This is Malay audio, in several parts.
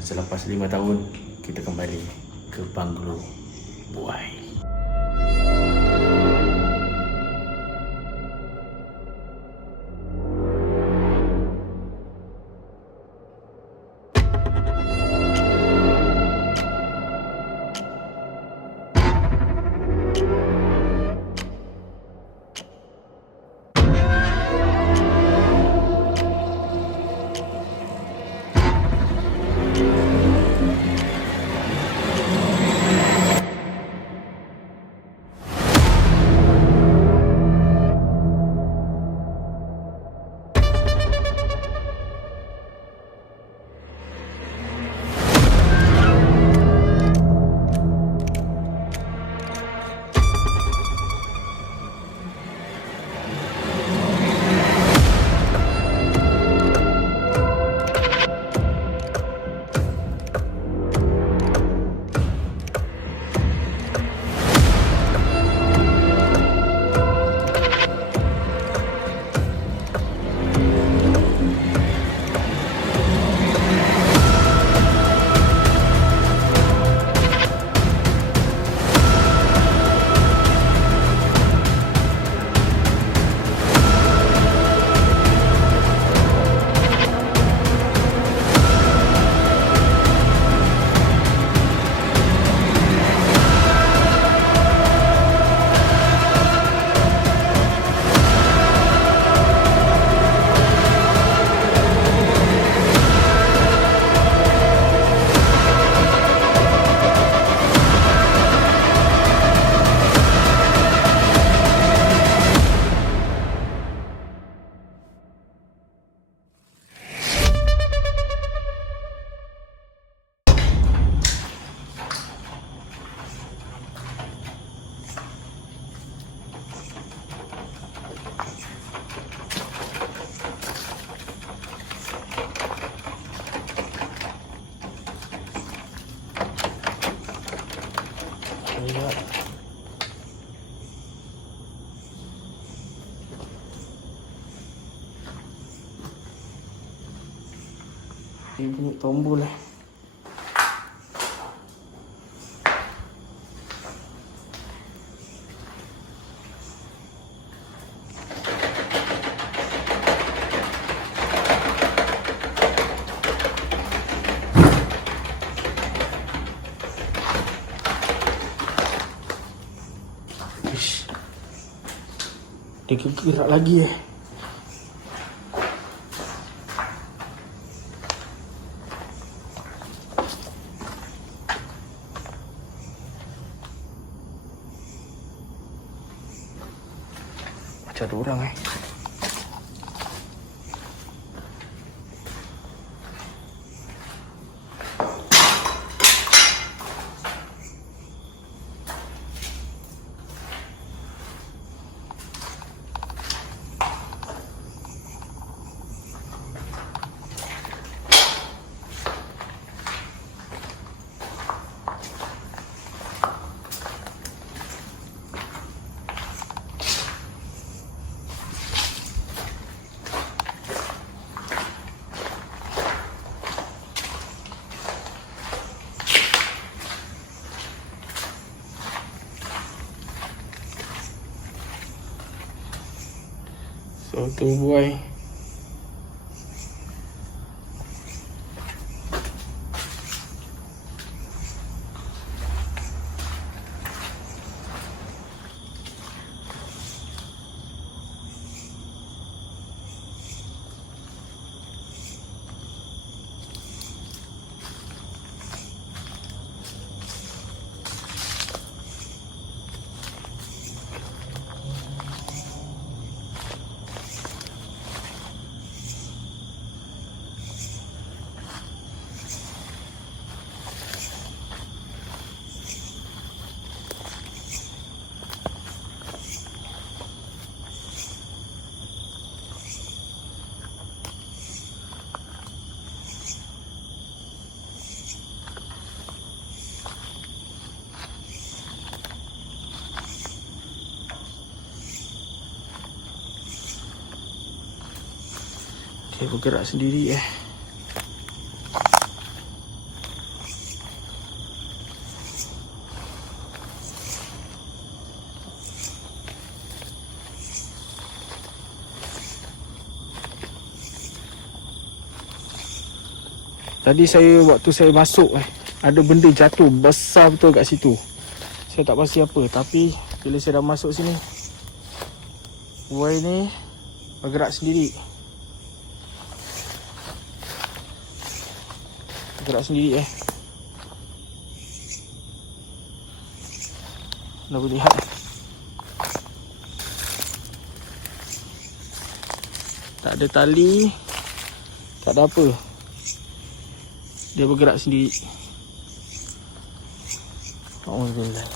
selepas 5 tahun kita kembali ke Banglo Buai. Dia bunyi tombol lah. Dia gerak lagi Macam ada orang Satu buai. Dia bergerak sendiri . Tadi waktu saya masuk ada benda jatuh besar betul kat situ. Saya tak pasti apa, tapi bila saya dah masuk sini, buai ni bergerak sendiri. Bergerak sendiri Dah boleh lihat. Tak ada tali, tak ada apa. Dia bergerak sendiri. Alhamdulillah.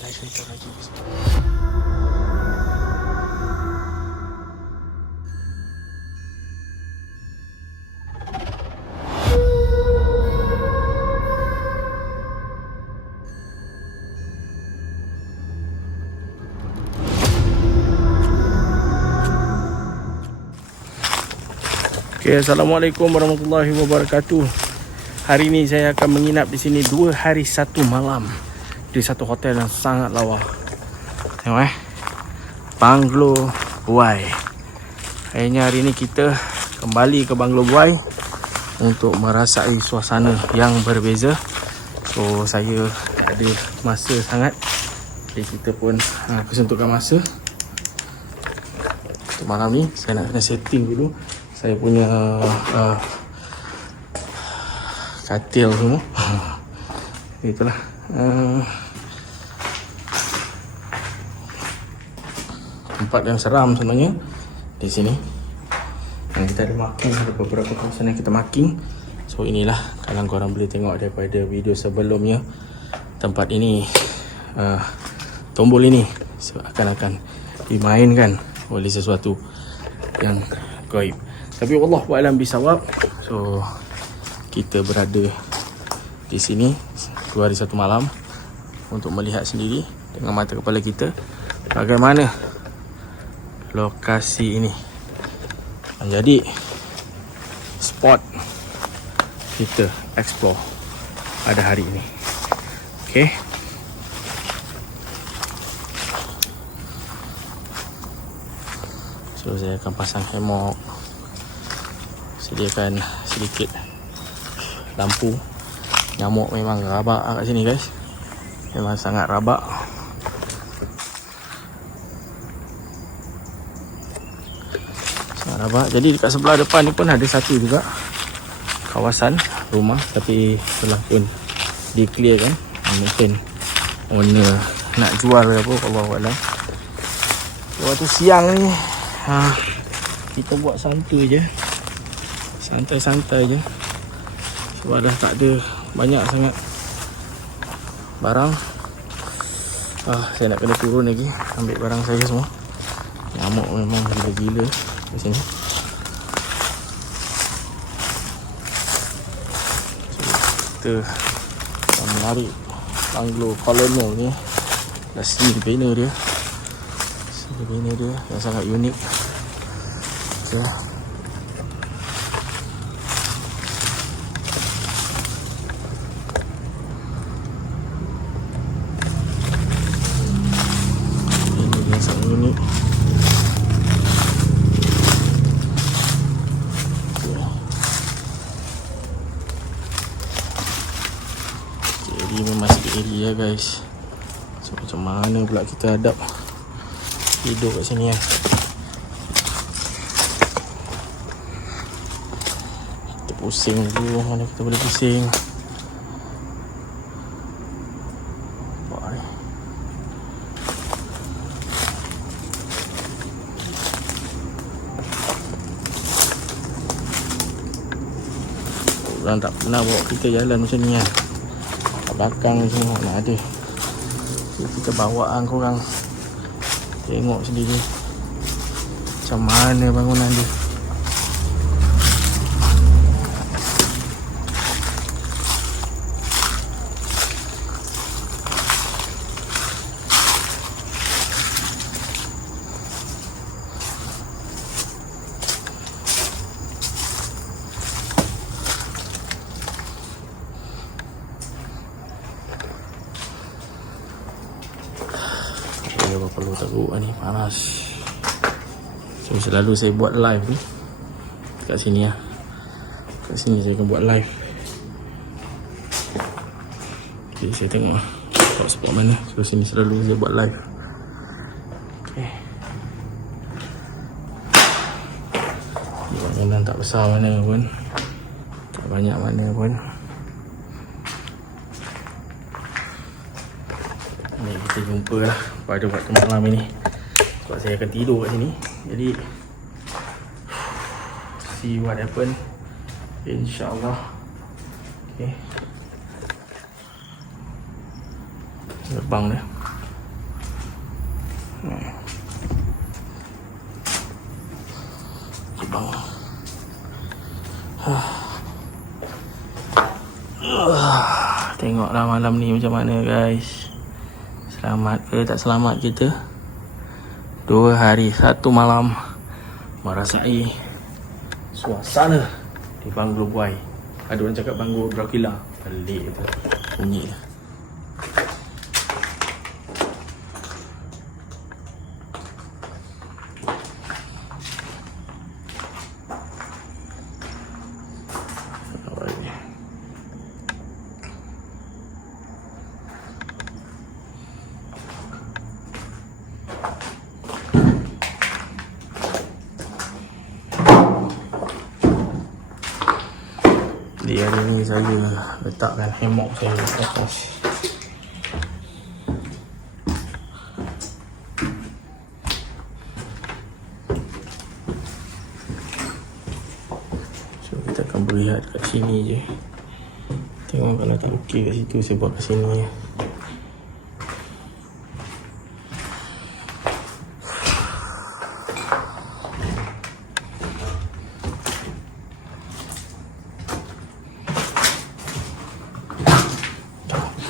Okay, Assalamualaikum warahmatullahi wabarakatuh. Hari ini saya akan menginap di sini 2 hari 1 malam di satu hotel yang sangat lawa. Tengok Bungalow Buai. Akhirnya hari ini kita kembali ke Bungalow Buai untuk merasai suasana yang berbeza. So saya tak ada masa sangat, jadi kita pun kesentukan masa. Untuk malam ni saya nak kena setting dulu saya punya katil semua. Itulah. Tempat yang seram sebenarnya di sini. Yang kita ada marking, ada beberapa kawasan yang kita marking. So inilah, kalau korang boleh tengok daripada video sebelumnya, tempat ini tombol ini akan dimainkan oleh sesuatu yang gaib. Tapi wallahu a'lam bisawab. So kita berada di sini 2 hari 1 malam untuk melihat sendiri dengan mata kepala kita bagaimana lokasi ini menjadi spot kita explore pada hari ini. Okay. So saya akan pasang hammock, sediakan sedikit lampu. Nyamuk memang rabak kat sini guys, memang sangat rabak. Sangat rabak. Jadi dekat sebelah depan ni pun ada satu juga kawasan rumah, tapi telah pun di clear kan. Mungkin owner nak jual ke apa, Allahuakbar. Waktu siang ni kita buat santai je, santai-santai je, sebab dah tak ada banyak sangat barang. Saya nak kena turun lagi ambil barang saya semua. Nyamuk memang gila-gila di sini. So, kita menarik bungalow kolonial ni. Dah sini banner dia, yang sangat unik. Okay. Jadi memang sikit area guys. So macam mana pula kita hadap hidup kat sini kan. Kita pusing dulu, mana kita boleh pusing. Orang tak pernah bawa kita jalan macam ni kan. Kat belakang semua nak ada. So, kita bawaan korang tengok sendiri macam mana bangunan dia. Dia perlu teruk ni, panas. So selalu saya buat live ni kat sini lah. Kat sini saya akan buat live Okay, saya tengok spot mana. So sini selalu saya buat live. Okay, bangunan tak besar mana pun, tak banyak mana pun. Ni kita jumpa lah pada waktu malam ini. Sebab saya akan tidur kat sini. Jadi see what happen, InsyaAllah. Okay, gerbang dia. Gerbang. Tengoklah malam ni macam mana guys. Selamat ke tak selamat kita? 2 hari 1 malam merasai suasana di Banglo Buai. Ada orang cakap Banglo Dracula. Pelik tu bunyi dia. Di hari ni saya letakkan hammock saya di atas. So kita akan berehat kat sini je. Tengok kalau tak okey kat situ, saya buat kat sini je.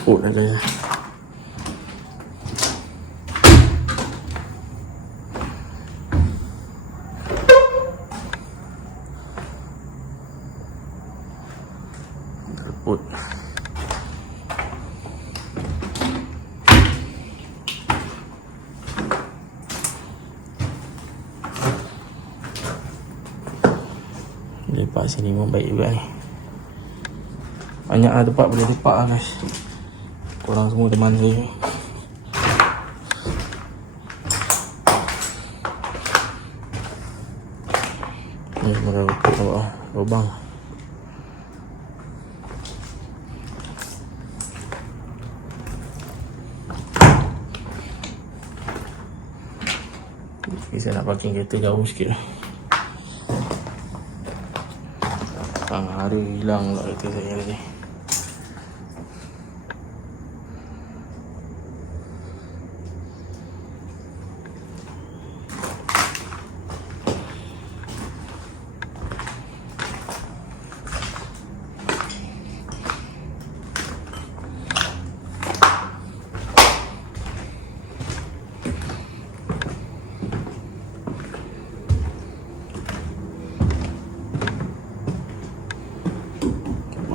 Oh, dah gaya. Terput. Lepak sini pun baik juga ni. Banyak lah tempat boleh lepak lah guys. Korang semua teman saya. Ni merah rumput bawah lubang. Okay, saya nak parking kereta jauh sikit lah. Hari hilang pula kereta saya tadi.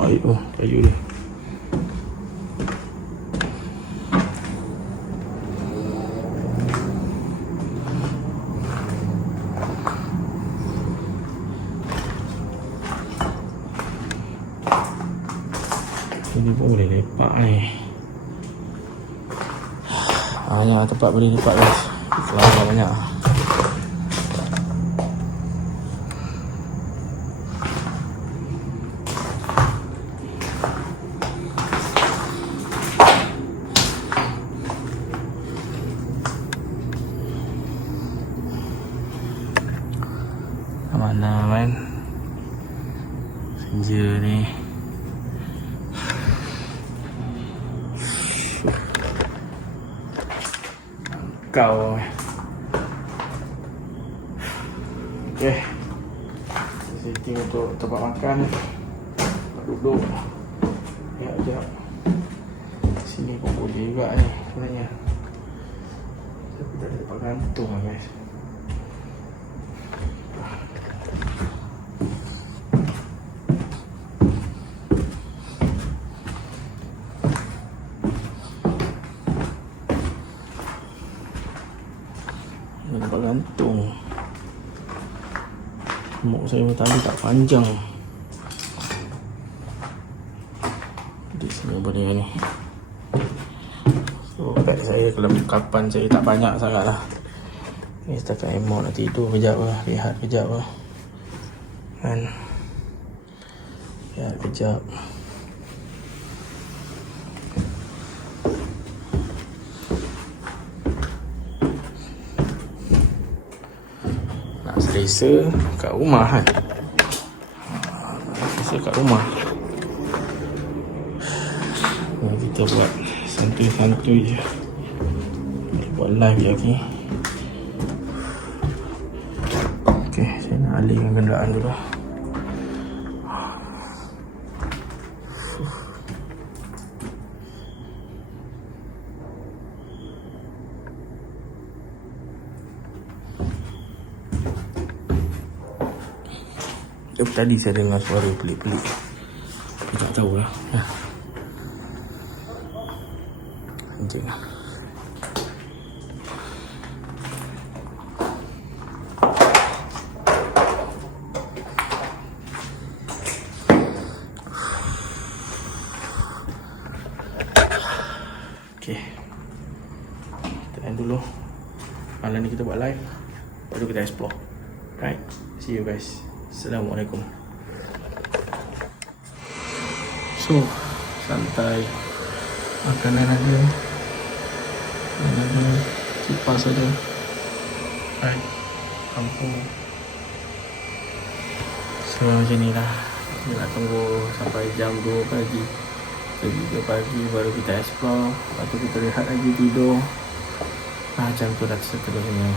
Baik, oh kayu ni. Ini pun boleh lepak ni. Banyak tempat boleh lepak guys. Selalu banyak. Mana man senja ni. Kau okay, setting untuk tempat makan. Duduk ya, sekejap. Sini pun boleh juga ni sebenarnya, tapi tak ada tempat gantung lah guys. Nampak gantung. Mok saya tadi tak panjang. Di sini boleh ni. So beg saya kelengkapan saya tak banyak sangat lah. Ni setakat Emo nak tidur kejap lah, rehat kejap lah kan, rehat kejap. Nak selesa kat rumah kan, selesa kat rumah. Kita buat santuy-santuy je, kita buat live lagi. Okay, saya nak alihkan kenderaan dulu. Tadi saya dengar suara pelik-pelik, saya tak tahulah. Anjing. Okay, kita end dulu. Malam ni kita buat live, baru kita explore. Right, see you guys. Assalamualaikum. So, santai, makanan ada, kipas saja. Right, kampung. So macam ni lah. Kita nak tunggu sampai jam 2 pagi, 3 pagi baru kita explore. Lepas tu kita rehat lagi, tidur. Macam tu dah seterusnya.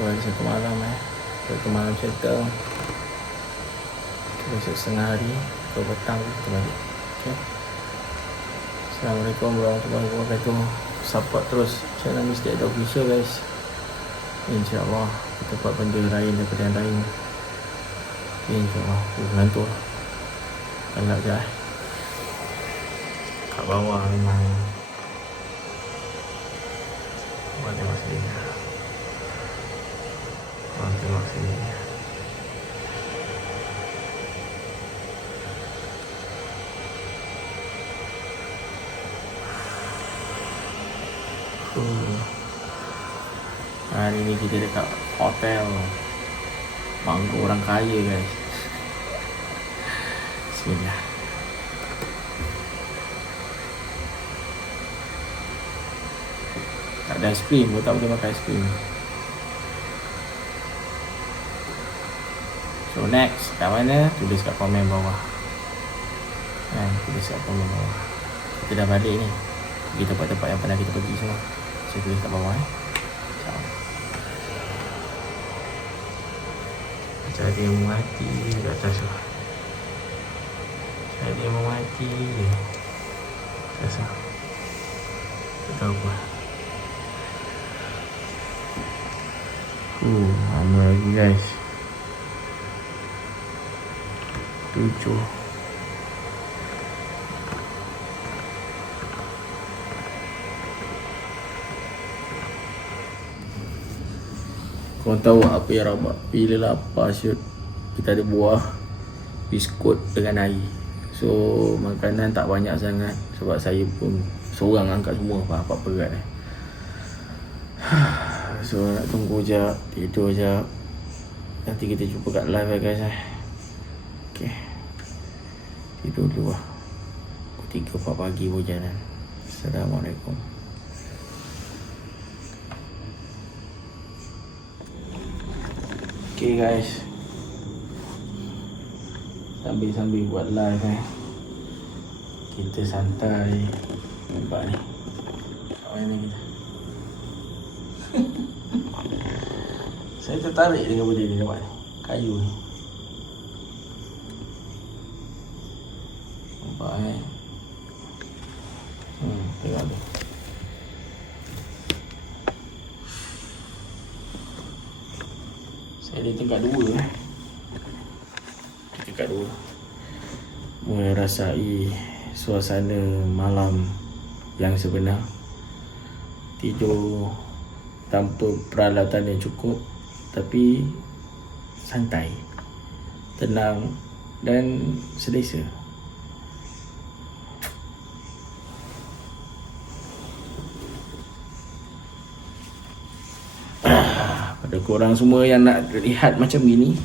Satu malam satu malam settle. Besok setengah hari atau petang kita balik. Okay. Assalamualaikum warahmatullahi wabarakatuh. Support terus channel Mr. Ed Official guys. InsyaAllah kita buat benda lain daripada yang lain. InsyaAllah. Mengantuk lah, gelap je kat bawah memang orang tengok sini, orang tengok sini. Hari ni kita dekat hotel bangku orang kaya guys. Bismillah. Tak ada es krim, kau tak boleh makan es krim. So next, kat mana? Tulis kat komen bawah. Tulis kat komen bawah. Kita dah balik ni, pergi tempat-tempat yang pernah kita pergi semua. Saya tulis kat bawah. Macam ada yang mati kat atas tu. Ada yang mati atas tu. Tak tahu apa. Lama lagi guys. 7. Kau tahu apa yang rabak? Bila lapar syut, kita ada buah, biskut dengan air. So makanan tak banyak sangat, sebab saya pun seorang angkat semua, apa berat So nak tunggu je, tidur je. Nanti kita jumpa kat live guys. Okay, tidur dulu lah. 3-4 pagi hujanan. Assalamualaikum. Okay guys, sambil buat live kita santai. Nampak ni kawan ni kita. Saya tertarik dengan benda ni, nampak ni kayu ni. Nampak tengok tu. Saya di tingkat 2 Di tingkat 2 merasai suasana malam yang sebenar. Tidur tanpa peralatan yang cukup, tapi santai, tenang dan selesa. korang semua yang nak lihat macam gini,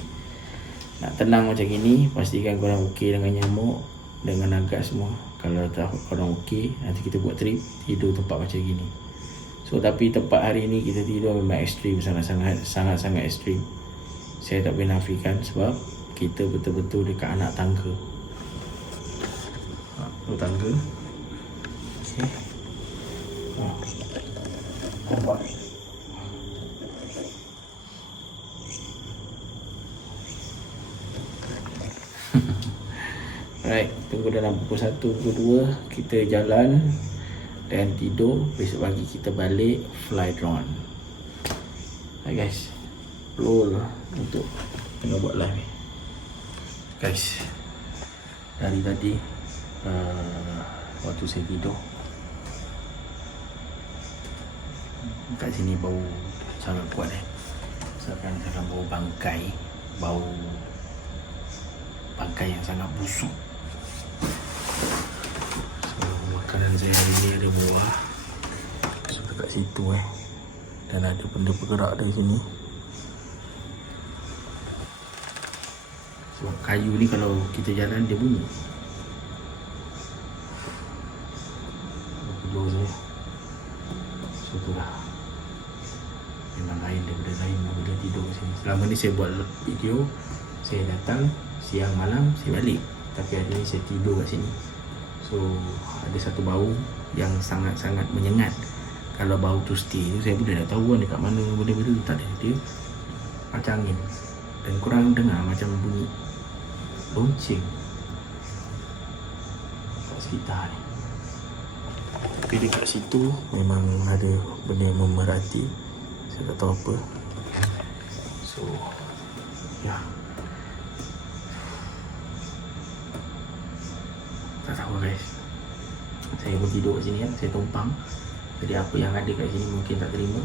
nak tenang macam gini, pastikan korang okey dengan nyamuk, dengan naga semua. Kalau korang okey, nanti kita buat trip tidur tempat macam gini. So tapi tempat hari ni kita tidur memang ekstrim, sangat-sangat ekstrim. Saya tak boleh nafikan sebab kita betul-betul dekat anak tangga. Tu tangga. Okey. Nampak. Alright, tunggu dalam pukul 1, pukul 2 kita jalan dan tidur. Besok pagi kita balik fly drone. Hai guys, roll untuk tengah buat live ni. Guys, dari tadi waktu saya tidur kat sini bau sangat kuat misalkan bau bangkai, bau bangkai yang sangat busuk. So makanan saya hari ni ada buah, so dekat situ dan ada benda bergerak dari sini. Sebab kayu ni kalau kita jalan dia bunyi. Belum saya. So itulah. Memang lain daripada lain bila tidur sini. Selama ni saya buat video, saya datang siang malam saya balik. Tapi hari ni saya tidur kat sini. So ada satu bau yang sangat-sangat menyengat. Kalau bau tu stay tu saya pun dah tahu kan dekat mana benda-benda tu. Tak ada, dia macam angin. Dan korang dengar macam bunyi lonceng kat sekitar ni. Tapi dekat situ memang ada benda yang memerhati. Saya tak tahu apa. So ya, tak tahu guys. Saya pun tidur kat sini kan, saya tumpang. Jadi apa yang ada kat sini mungkin tak terima.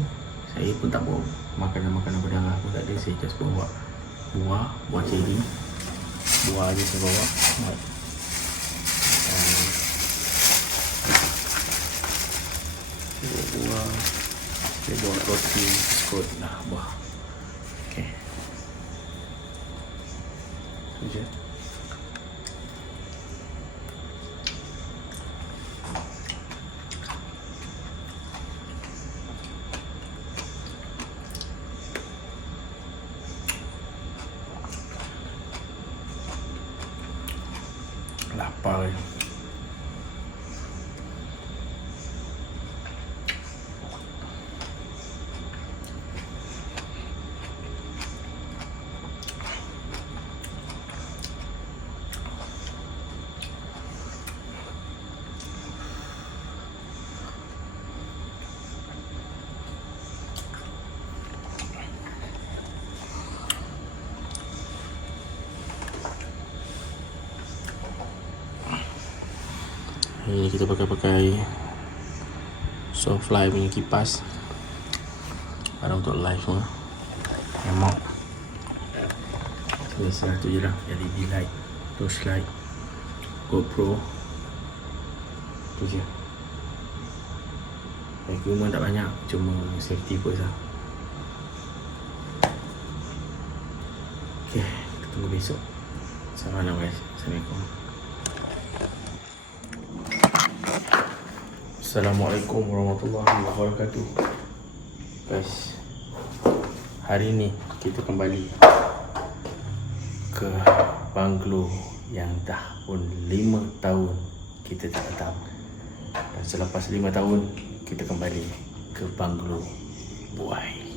Saya pun tak bawa makanan-makanan berdarah pun tak ada. Saya just bawa buah ceri. Buah je saya bawa. Buah. Saya bawa roti, biskut lah, buah. Okay. Itu je. Lapar ni. Ini kita pakai Softfly punya kipas ada untuk live semua. Emok selesai tu je lah. LED light, torchlight, GoPro, tu je. Equipment tak banyak, cuma safety first lah. Okay, kita tunggu besok. Selamat malam guys. Assalamualaikum. Assalamualaikum warahmatullahi wabarakatuh. Guys, hari ni kita kembali ke banglo yang dah pun 5 tahun kita tak datang. Dan selepas 5 tahun kita kembali ke banglo Buai.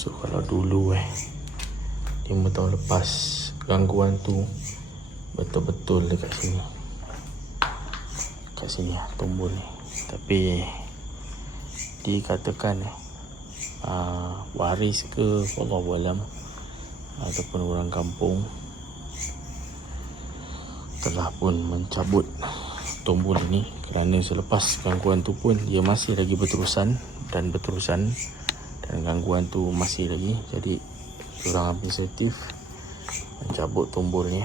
So kalau dulu 5 tahun lepas gangguan tu betul-betul dekat sini. Kat sini tumbul ni. Tapi dikatakan waris ke wallahualam ataupun orang kampung telah pun mencabut tumbul ini, kerana selepas gangguan tu pun dia masih lagi berterusan dan gangguan tu masih lagi. Jadi orang administratif mencabut tumbulnya.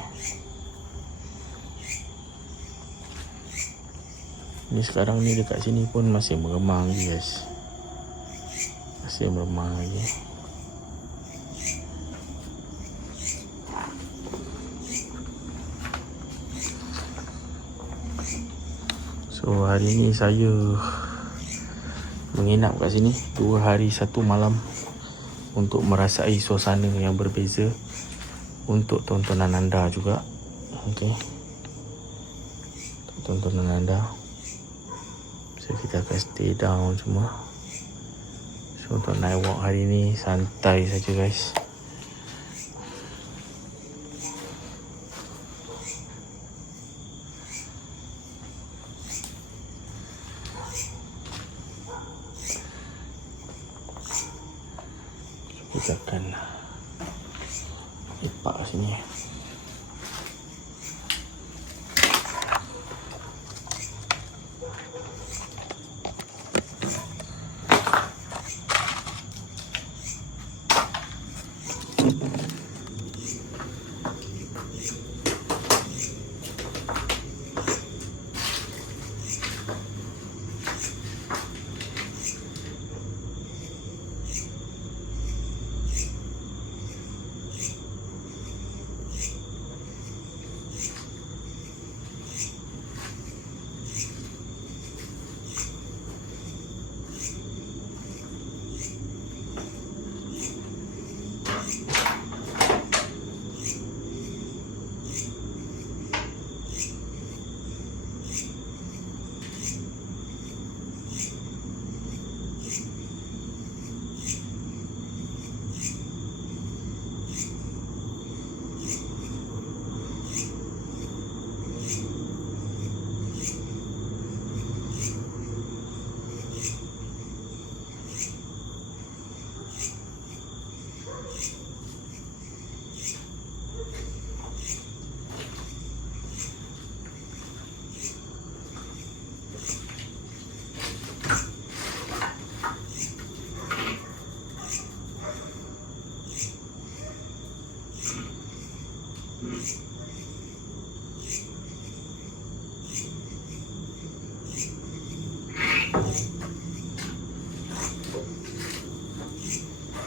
Ni sekarang ni dekat sini pun masih meremang lagi guys. Masih meremang lagi. So hari ni saya menginap kat sini 2 hari 1 malam untuk merasai suasana yang berbeza untuk tontonan anda juga. Okey, tontonan anda. So kita akan stay down semua. So untuk night walk hari ni santai saja guys. Kita akan lepak sini.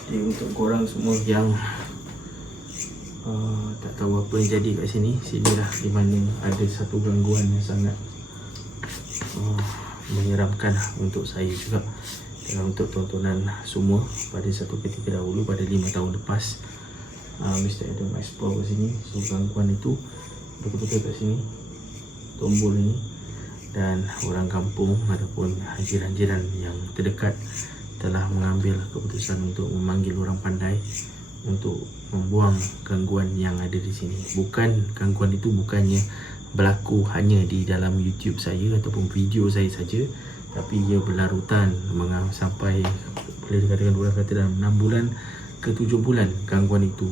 Jadi untuk korang semua yang tak tahu apa yang jadi kat sini, sinilah di mana ada satu gangguan yang sangat menyeramkan untuk saya juga dan untuk tontonan semua pada satu ketika dahulu pada 5 tahun lepas. Mr. Adam explore kat sini. So gangguan itu betul-betul kat sini, tombol ini, dan orang kampung ataupun jiran-jiran yang terdekat telah mengambil keputusan untuk memanggil orang pandai untuk membuang gangguan yang ada di sini. Gangguan itu bukannya berlaku hanya di dalam YouTube saya ataupun video saya saja, tapi ia berlarutan sampai boleh dikatakan orang kata dalam 6 bulan ke 7 bulan. Gangguan itu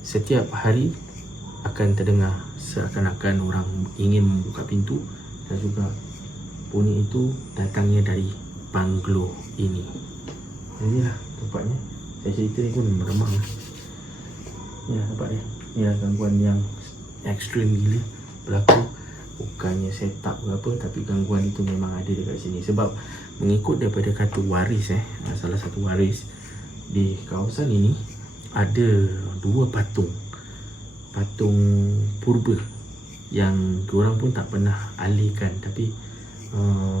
setiap hari akan terdengar seakan-akan orang ingin membuka pintu, dan juga bunyi itu datangnya dari banglo ini. Inilah tempatnya. Saya cerita ni pun meremang. Inilah tempat dia. Inilah gangguan yang ekstrim gila berlaku. Bukannya setup ke apa, tapi gangguan itu memang ada dekat sini. Sebab mengikut daripada kata waris salah satu waris di kawasan ini ada 2 patung purba yang diorang pun tak pernah alihkan. Tapi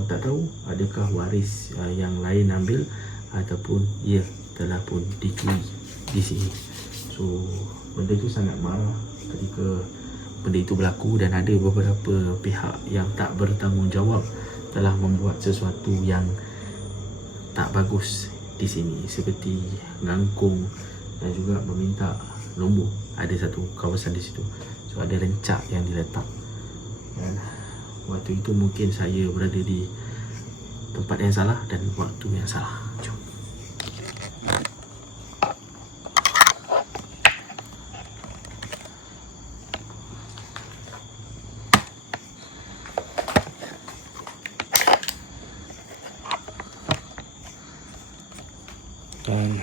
tak tahu adakah waris yang lain ambil ataupun ia telah pun dikeli di sini. So benda itu sangat marah ketika benda itu berlaku, dan ada beberapa pihak yang tak bertanggungjawab telah membuat sesuatu yang tak bagus di sini seperti ngangkung dan juga meminta nombor. Ada satu kawasan di situ, so ada rencak yang diletak, dan waktu itu mungkin saya berada di tempat yang salah dan waktu yang salah. Jom. Dan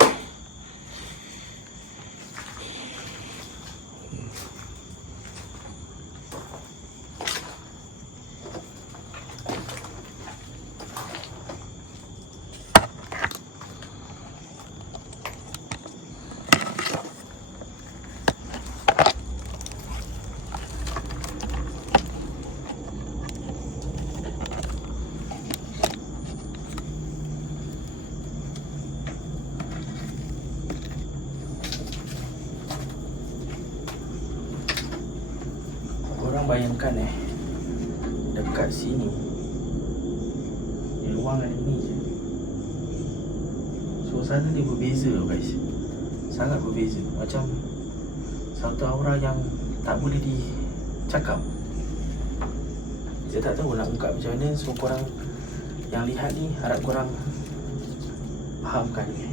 korang bayangkan dekat sini di ruangan ini je, suasana dia berbeza guys. Sangat berbeza. Macam satu aura yang tak boleh dicakap. Saya tak tahu nak ungkap macam mana. So korang yang lihat ni, harap korang fahamkan ni.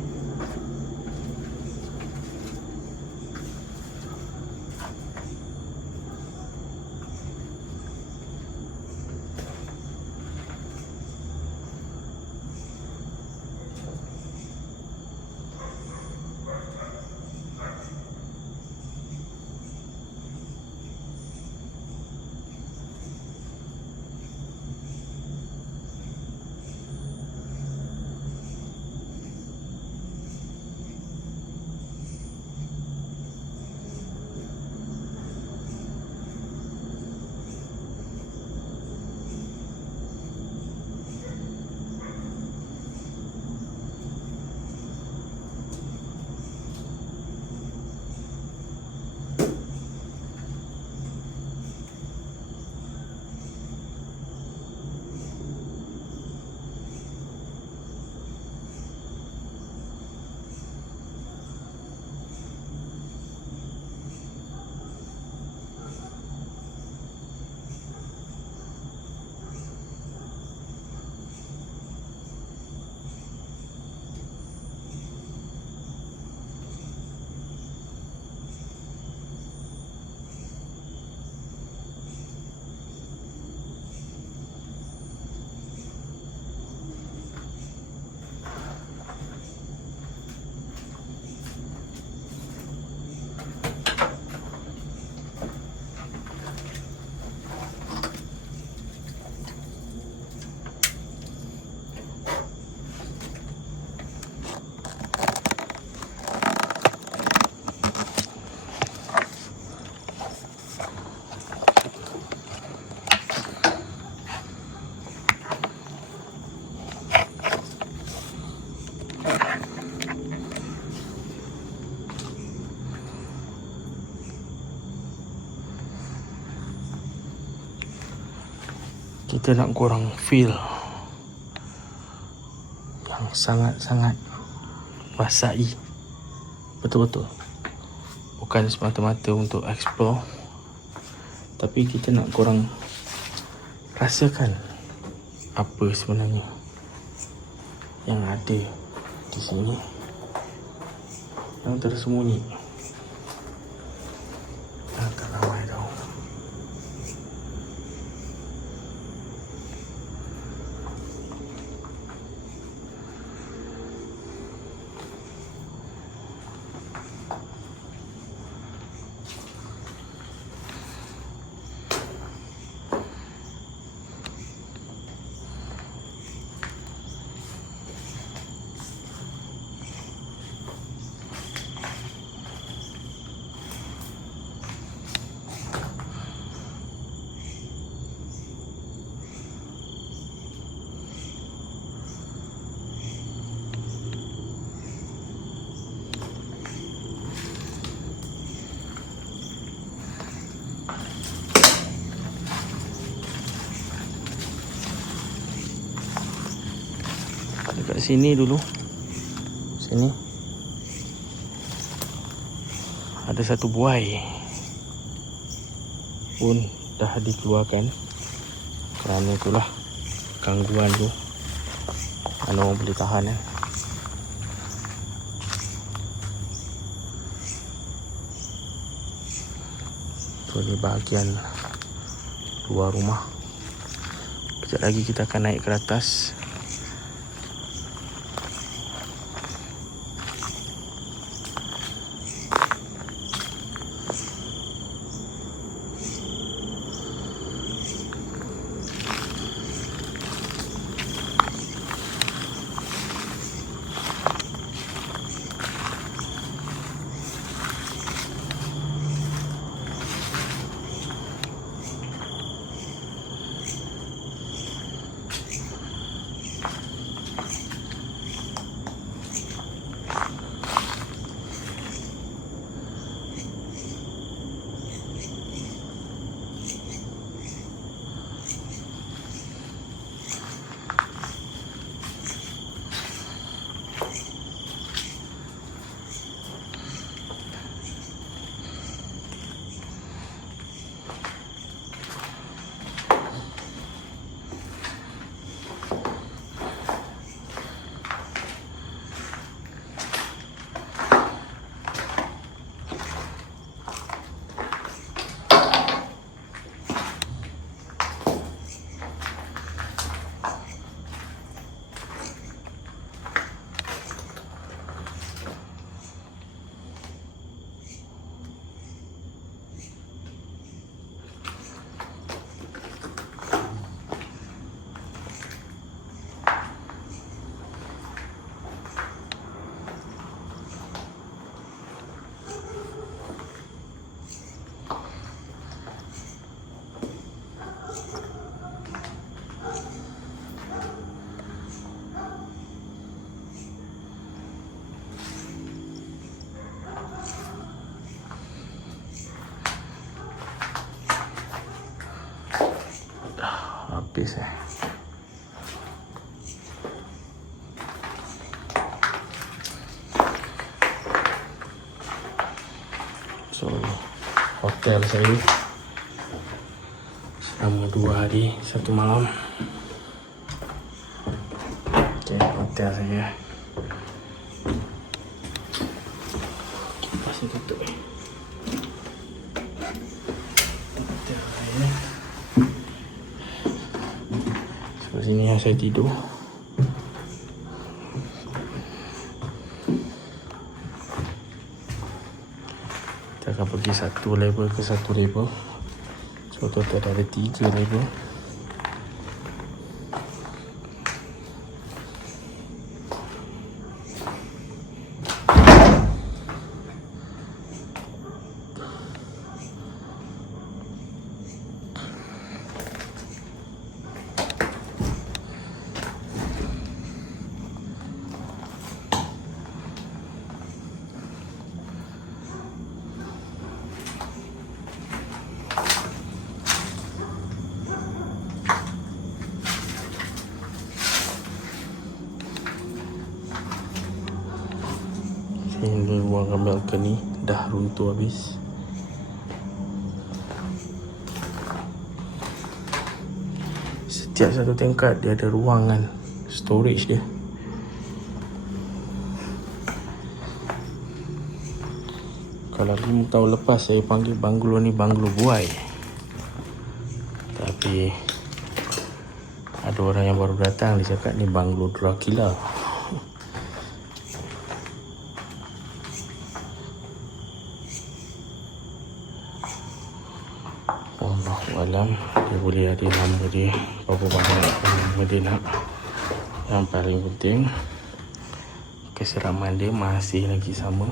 Kita nak korang feel yang sangat-sangat rasai betul-betul. Bukan semata-mata untuk explore, tapi kita nak korang rasakan apa sebenarnya yang ada di sini, yang tersembunyi. Tak ramai tau. Dekat sini dulu Sini ada satu buai pun dah dikeluarkan. Kerana itulah gangguan tu, mana orang boleh tahan Tu ni bahagian luar rumah. Sekejap lagi kita akan naik ke atas. Habis So hotel saya selama 2 hari 1 malam. Okay, hotel saya kipas ni tutup hotel saya. So sini yang saya tidur. Kita akan pergi satu level ke satu level. So total ada 3 level. Ini ruang balcony dah runtuh habis. Setiap satu tingkat dia ada ruangan storage dia. Kalau 5 tahun lepas saya panggil banglo ni banglo buai, tapi ada orang yang baru datang, dia cakap ni banglo Dracula. Alam, dia boleh ada nama dia, berapa banyak nama dia nak. Yang paling penting keseraman dia masih lagi sama.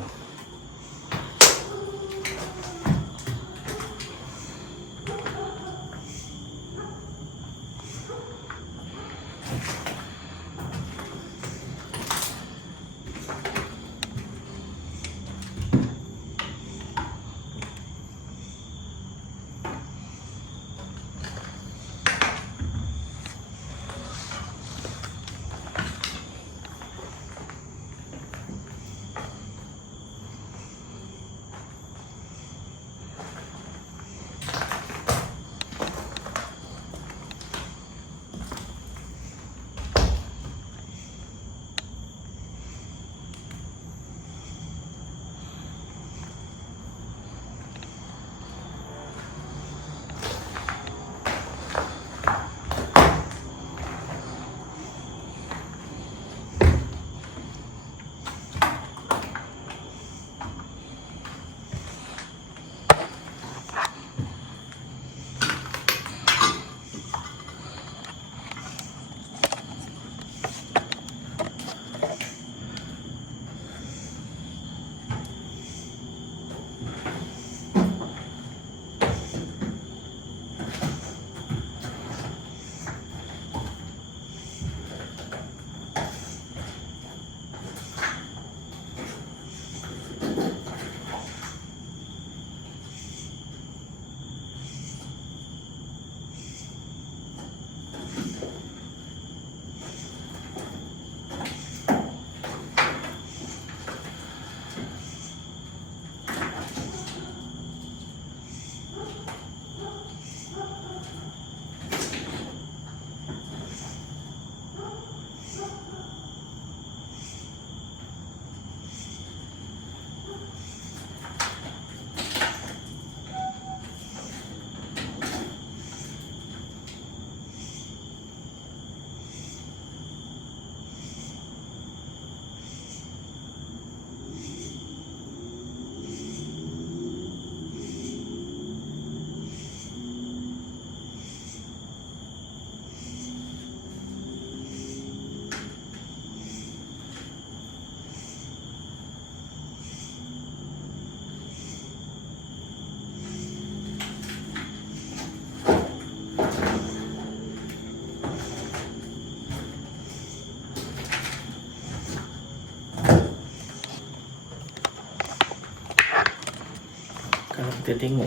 Kita tengok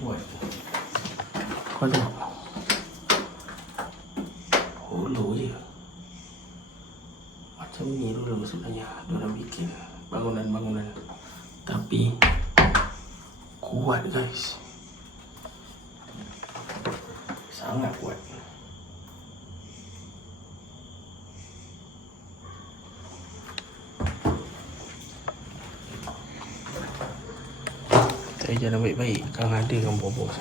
buat. Kau tengok hulu je. Macam ni dulu sebenarnya diorang bikin bangunan-bangunan. Tapi kuat guys, sangat kuat. Saya jalan baik-baik, kalau ada kan bobos.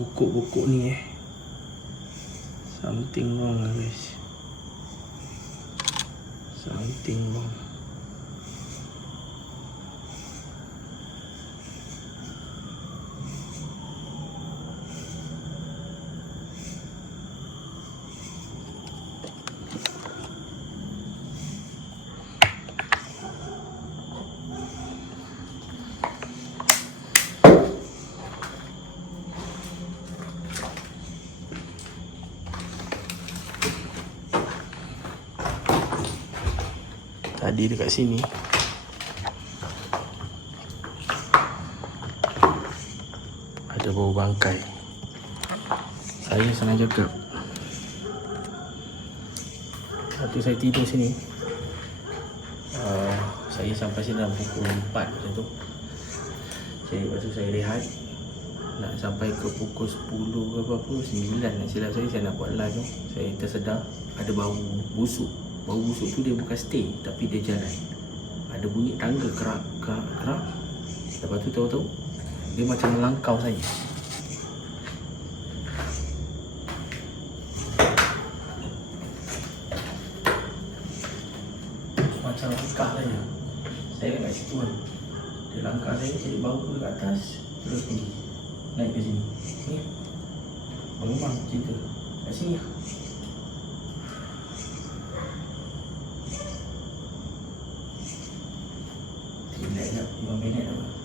Pokok-pokok ni something wrong lah guys. Something wrong. Tadi dekat sini ada bau bangkai. Saya sengaja gelap. Waktu saya tidur sini, saya sampai sini dalam pukul 4 macam tu. Jadi lepas tu saya rehat. Nak sampai ke pukul 10 ke apa-apa, 9 nak silap saya nak buat live tu. Saya tersedar ada bau busuk. Bau busuk tu dia bukan stay, tapi dia jalan. Ada bunyi tangga kerak. Lepas tu tahu-tahu dia macam melangkau saya. Macam langkah saya. Saya kat situ kan. Dia langkah saya jadi bau tu dekat atas, terus pergi naik ke sini. Ni memang cerita kat sini lah.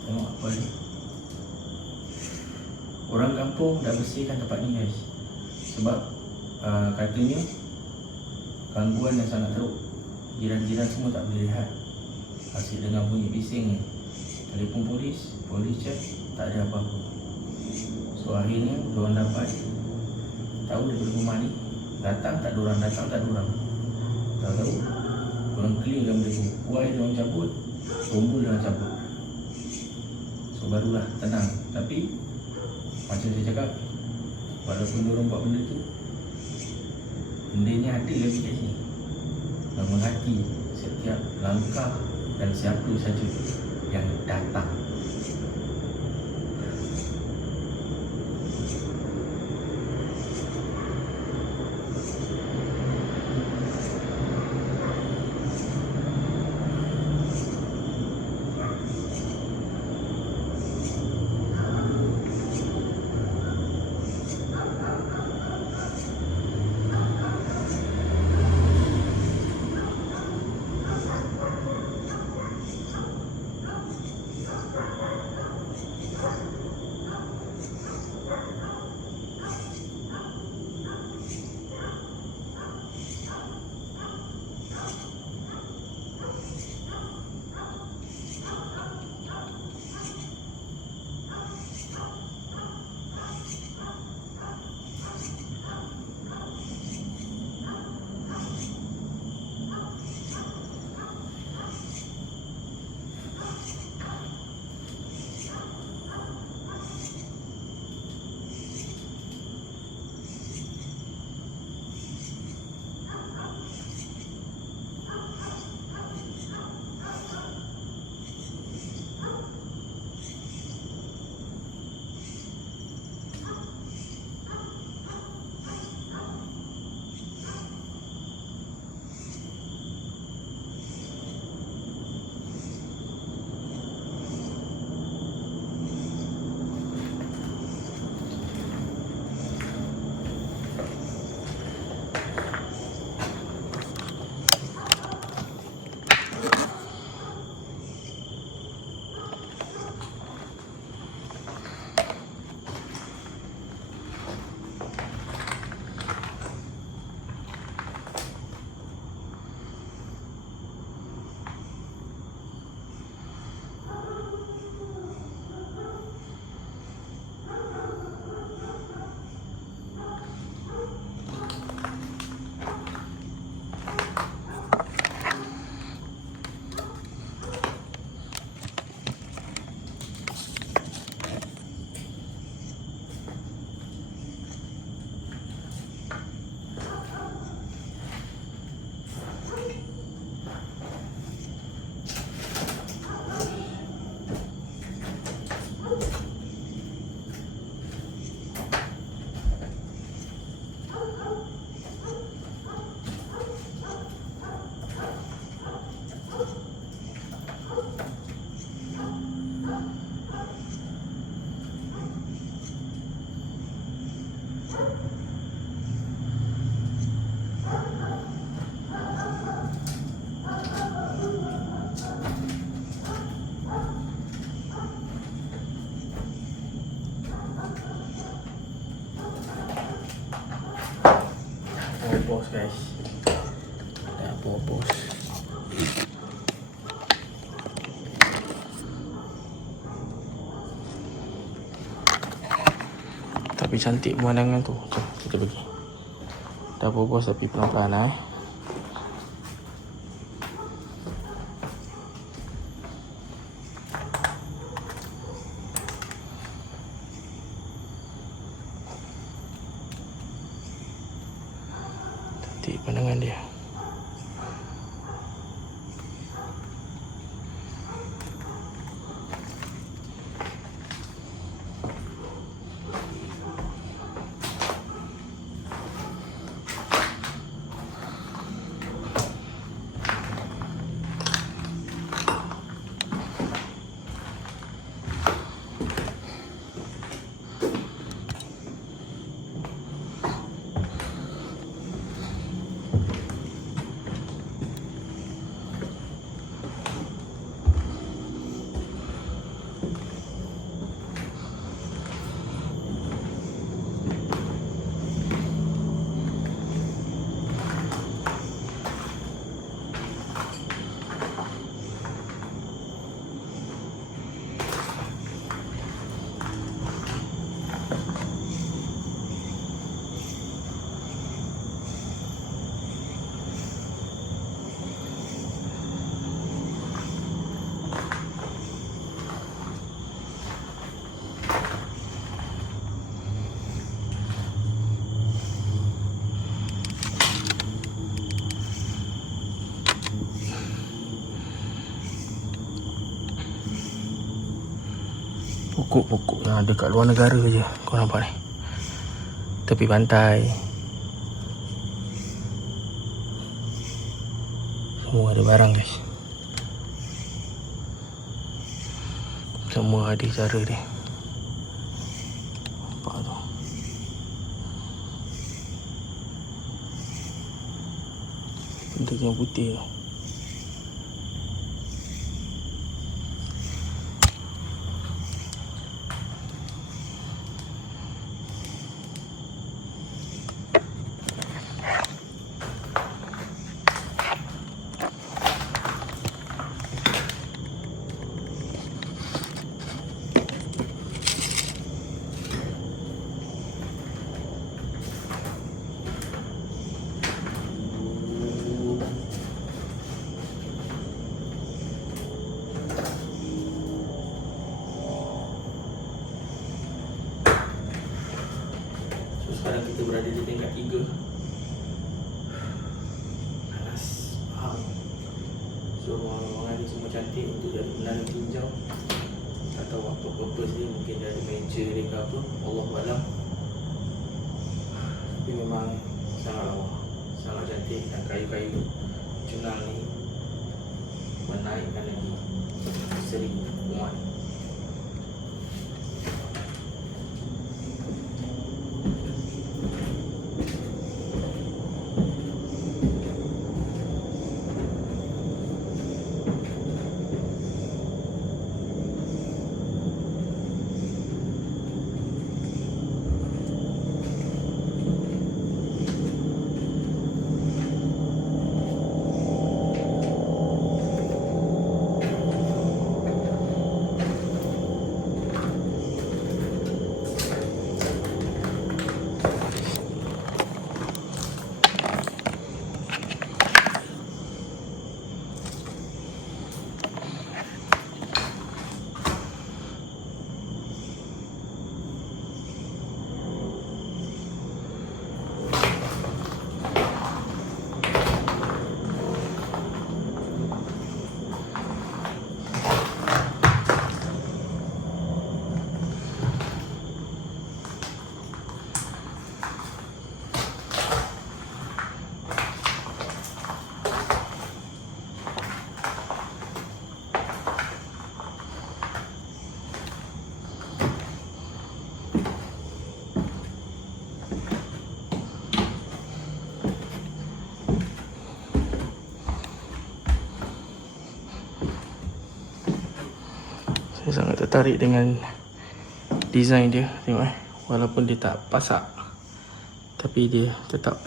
Tengok apa ni. Orang kampung dah bersihkan tempat ni guys. Sebab katanya gangguan yang sangat teruk. Jiran-jiran semua tak boleh lihat. Asyik dengar bunyi bising ni. Telefon polis cek, tak ada apa-apa. So akhirnya diorang dapat tahu daripada rumah ni. Datang tak ada orang. Tahu-tahu diorang clearkan benda tu. Kuai diorang cabut, tombol diorang cabut. So barulah tenang. Tapi macam saya cakap, walaupun diorang buat benda tu, benda ni ada lagi kat sini. Memerhati setiap langkah dan siapa saja yang datang. guys. Dah bobos. Tapi cantik pemandangan tu. Jom kita pergi. Dah bobos tapi pelan-pelan Cantik pandangan dia. Pokok-pokok yang ada kat luar negara je. Kau nampak ni, tepi pantai. Semua ada barang guys. Semua ada cara dia. Nampak tu. Benda yang putih tu. Sekarang kita berada di tingkat 3. Panas. Faham. So ruangan ni semua cantik untuk jadi menara tinjau. Tak tahu apa purpose dia. Mungkin dia ada meja dia ke apa, Allahualam. Tapi memang sangat lawa, sangat cantik. Dan kayu-kayu cunang ni menaikkan lagi seri muat. Saya sangat tertarik dengan design dia. Tengok walaupun dia tak pasak, tapi dia tetap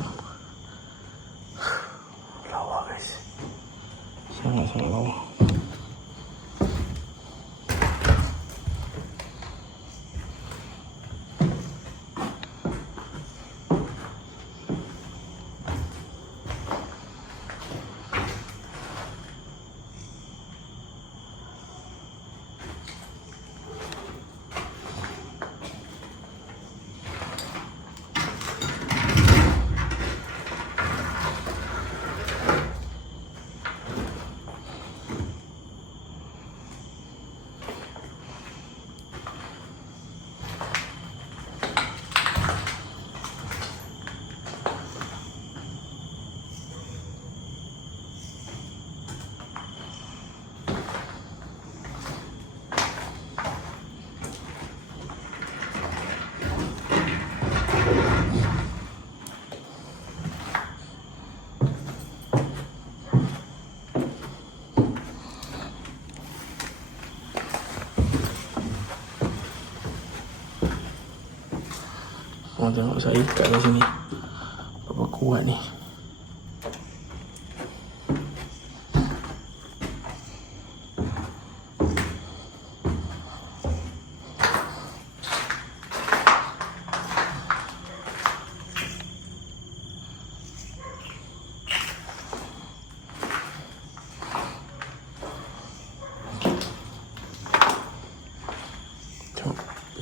Korang tengok saya ikat kat sini. Berapa kuat ni.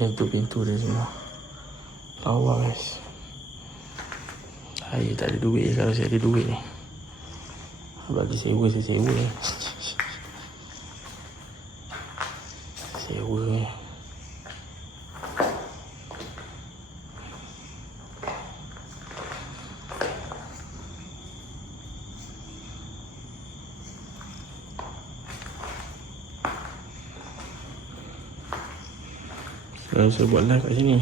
Pintu-pintu dia semua lawa guys. Saya tak ada duit. Kalau saya ada duit ni bagi sewa, saya sewa ni. Sewa ni. Saya buat live kat sini.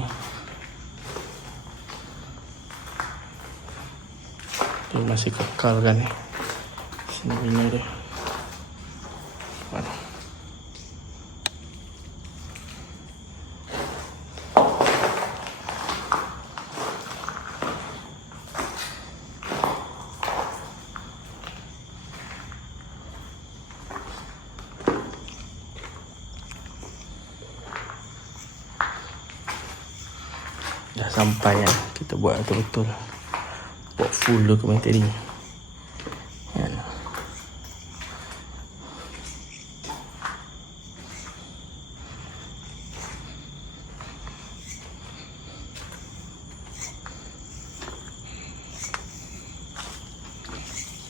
Dia masih kekal kan ni. Sini bina dia. Mana? Dah sampai kan. Kita buat betul-betul. Buat full dokumentari. Kan.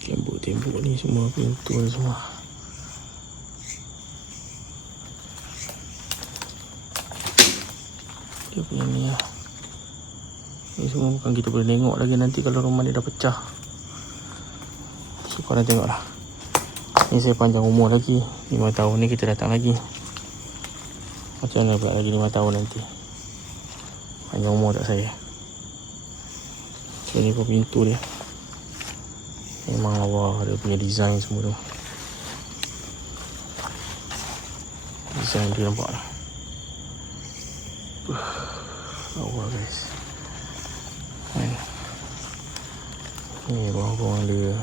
Tembok-tembok ni semua, pintu ni semua. Dia punya ni lah. Ni semua bukan kita boleh tengok lagi nanti kalau rumah ni dah pecah. So korang tengok lah. Ni saya panjang umur lagi. 5 tahun ni kita datang lagi. Macam mana pula lagi 5 tahun nanti. Panjang umur tak saya. So ni pun pintu dia. Memang Allah dia punya design semua tu. Design dia nampak lah. Allah guys. Ni bawang-bawang dia.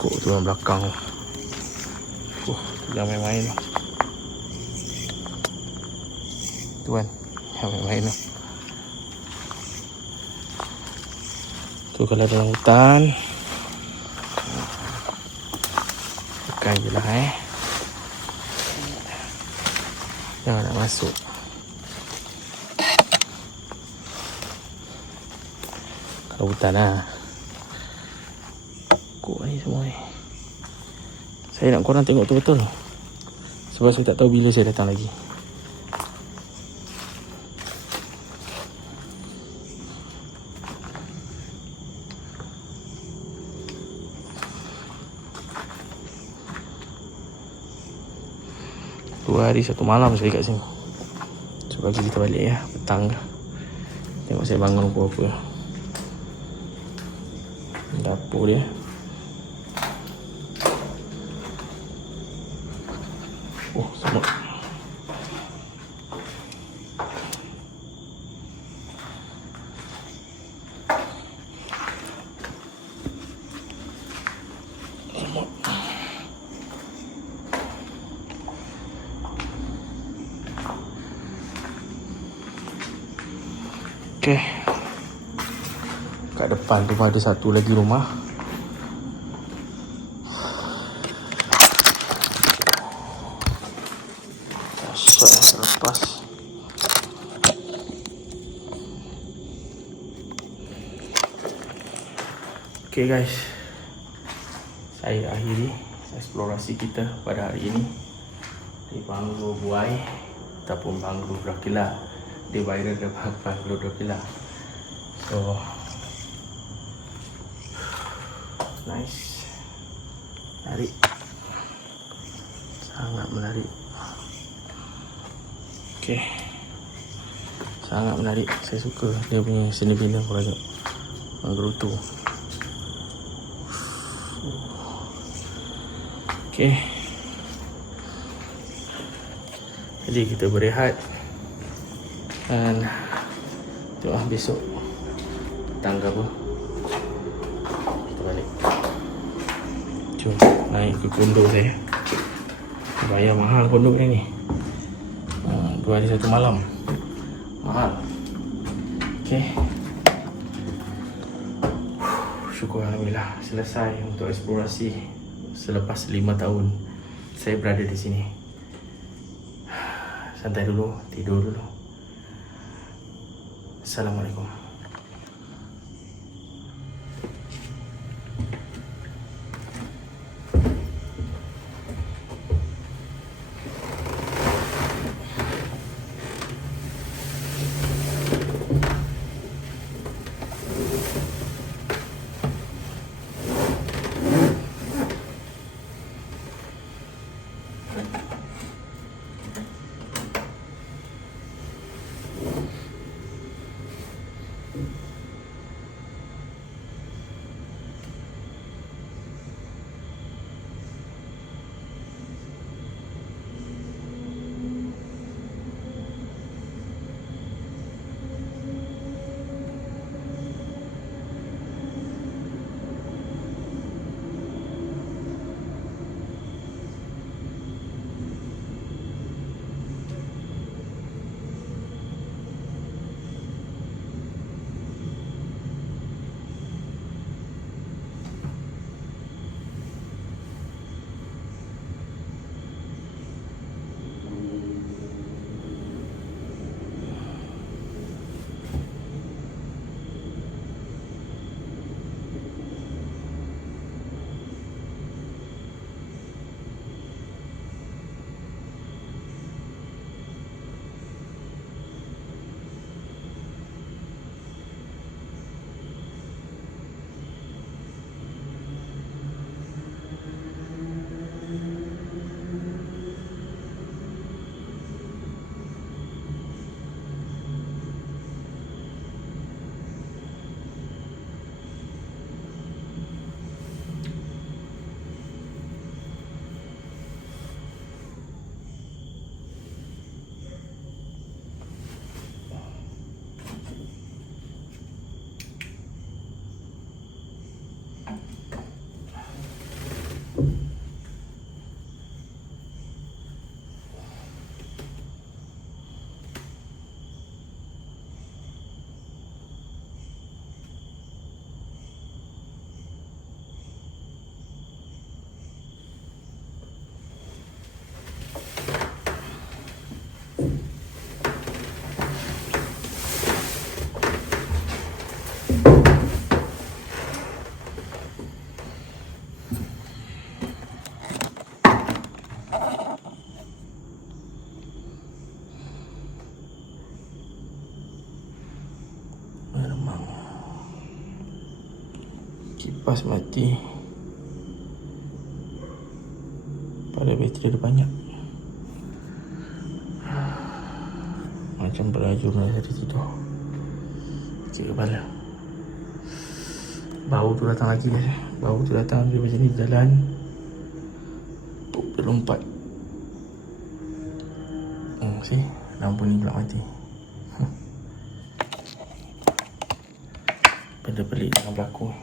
Kok tu yang belakang. Tu jangan main-main. Tu kan, jangan main-main. Tu kalau dalam hutan, tekan je lah jangan nak masuk. Kalau hutan lah. Kok ni semua ni. Saya nak korang tengok tu betul. Sebab saya tak tahu bila saya datang lagi. Dua hari 1 malam saya kat sini. So pagi kita balik ya, petang. Tengok saya bangun pukul apa. Dapur dia. Oh, semut. Semut. Okey. Kat depan tu ada satu lagi rumah. Dahsyat lepas. Okey guys. Saya akhiri eksplorasi kita pada hari ini di Banglo Buai ataupun Banglo Dracula. Dia viral dekat Banglo Dracula. So nice. Menarik. Sangat menarik. Okay. Sangat menarik. Saya suka dia punya seni bina projek Banglo tu. Okay. Jadi kita berehat. Dan tengok besok petang ke apa kita balik. Jom naik ke kondo saya. Bayar mahal kondo ni. 2 hari 1 malam. Mahal. Okay. Syukur Alhamdulillah selesai untuk eksplorasi selepas 5 tahun saya berada di sini. Santai dulu, tidur dulu. Assalamualaikum. kipas mati. Pada bateri ada banyak. Macam berajur nak jadi tidur. Cik kepala. Bau tu datang lagi guys. Bau tu datang dia macam ni jalan. Dia lompat. See, lampu ni pula mati. Benda pelik tengah berlaku.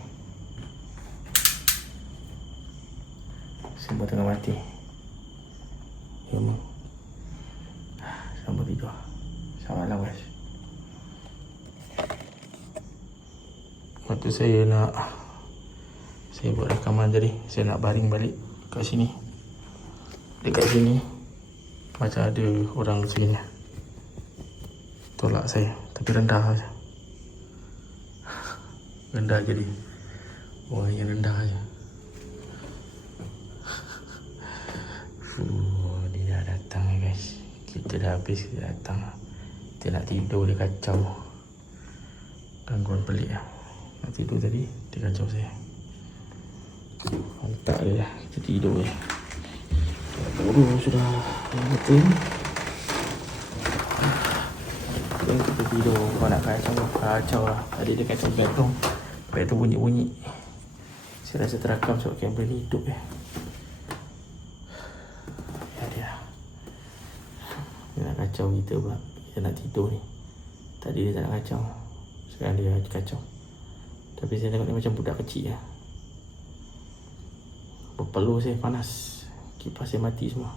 Semua tengah mati. Ya memang. Sambut tidur. Selamat malam guys. Waktu saya buat rakaman tadi, saya nak baring balik kat sini. Dekat sini macam ada orang sini tolak saya, tapi rendah saja. Rendah jadi orang yang rendah saja. Dia dah datang guys. Kita dah habis, dia datang. Kita nak tidur, dia kacau. Gangguan pelik lah. Nak tidur tadi, dia kacau saya. Hantar dia lah, kita tidur je. Sudah betul. Dan kita tidur. Kau nak kacau lah. Tadi dia kacau beg tu bunyi-bunyi. Saya rasa terakam sebab kamera ni hidup ya. Dia nak kacau kita pula. Kita nak tidur ni. Tadi dia tak nak kacau, sekarang dia kacau. Tapi saya tengok dia macam budak kecil lah. Berpeluh saya panas. Kipas saya mati semua.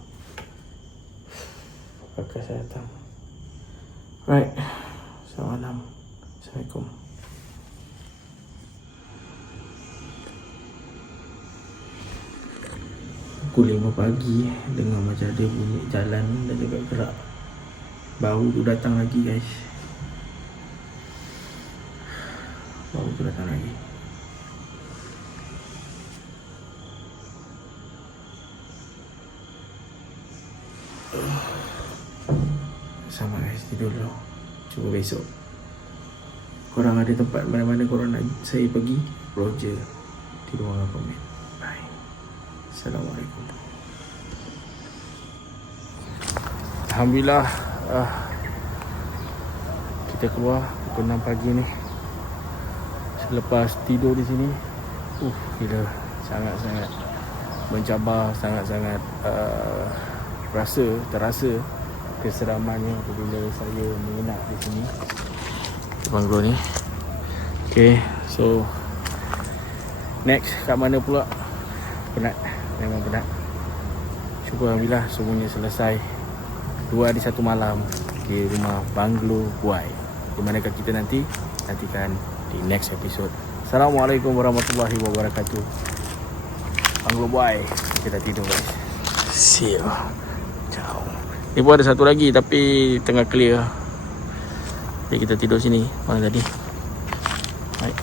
Kakak saya datang. Right. Selamat malam. Assalamualaikum. Pukul 5 pagi. Dengar macam ada bunyi jalan dan juga gerak. Bau tu datang lagi guys. Bau tu datang lagi. Sama guys, tidur dulu. Cuba besok. Korang ada tempat mana-mana korang nak saya pergi, Roger di ruangan komen. Bye. Assalamualaikum. Alhamdulillah, kita keluar pukul 6 pagi ni. Selepas tidur di sini, gila, sangat-sangat mencabar, sangat-sangat terasa keseramannya apabila saya menginap di sini, di banglo ni. Okay, so next kat mana pula? Penat, memang penat. Syukur Alhamdulillah semuanya selesai. 2 hari 1 malam di rumah Banglo Buai. Di manakah kita nanti? Nantikan di next episode. Assalamualaikum warahmatullahi wabarakatuh. Banglo Buai. Kita tidur guys. See you. Ciao. Ni pun ada satu lagi tapi tengah clear. Jadi kita tidur sini. Mana tadi? Baik.